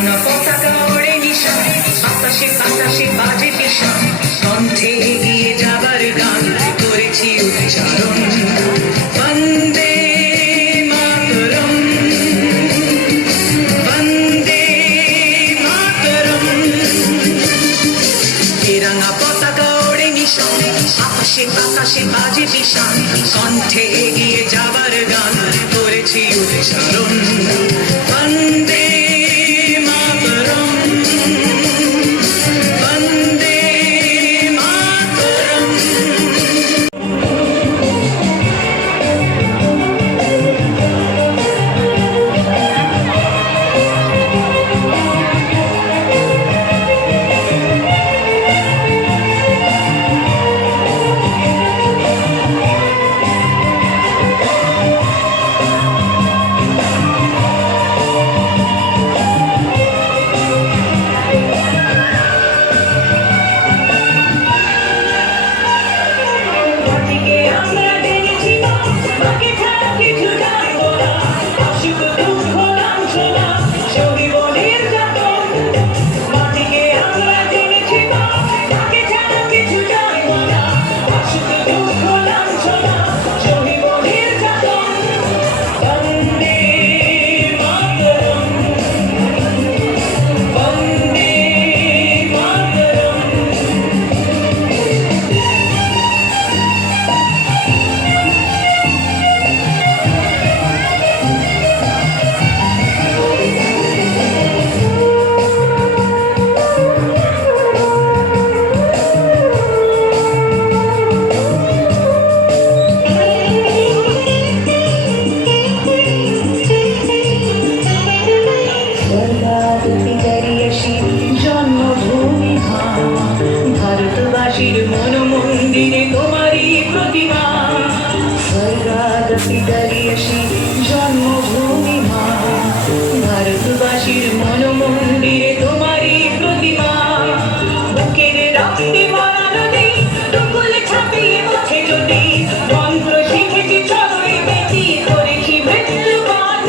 রাঙা পতাকা ওড়ে নিশান, বাতাসে বাতাসে বাজে পিশান, কণ্ঠে এগিয়ে যাবার গান করেছি উচ্চারণ। বন্দে মাতরম, বন্দে মাতরম। এ রাঙা পতাকা ওড়ে নিশান, আকাশে বাতাসে বাজে পিশান, কণ্ঠে এগিয়ে যাবার গান করেছি উচ্চারণ। বন্দে মাতরম, বন্দে মাতরম। জন্মভূমি ভারতবাসীর মন মন্দিরে তোমারই প্রতিমা। স্বর্গাগতি দাঁড়িয়েছি জন্মভূমি ভারতবাসীর মন মন্দিরে তোমারই প্রতিমা। বুকের রক্তে ভরা নদী টুকুল ছাপিয়ে ওঠে যদি, মন্ত্র শিখেছি চরণে বেঁচি করেছি মৃত্যুবান।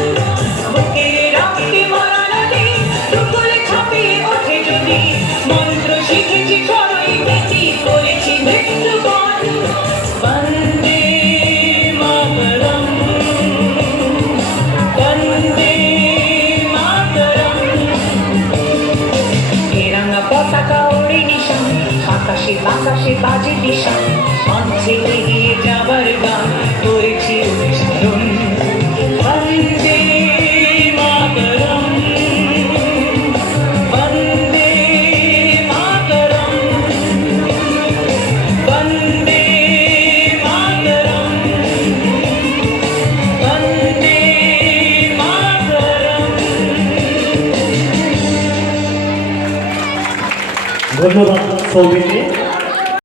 বুকের রক্তে ভরা নদী টুকুল ছাপিয়ে ওঠে যদি, মন্ত্র শিখেছি চরণে বেঁচি করেছি মৃত্যুবান। বন্দে মাতরম, বন্দে মাতরম। এ রাঙা পতাকা ওড়ে নিশান, আকাশে বাতাসে বাজে পিশান, কণ্ঠে এগিয়ে যাবার গান করেছি উচ্চারণ। বন্দে মাতরম, বন্দে মাতরম, বন্দে মাতরম, বন্দে মাতরম। ধন্যবাদ সৌমিকে।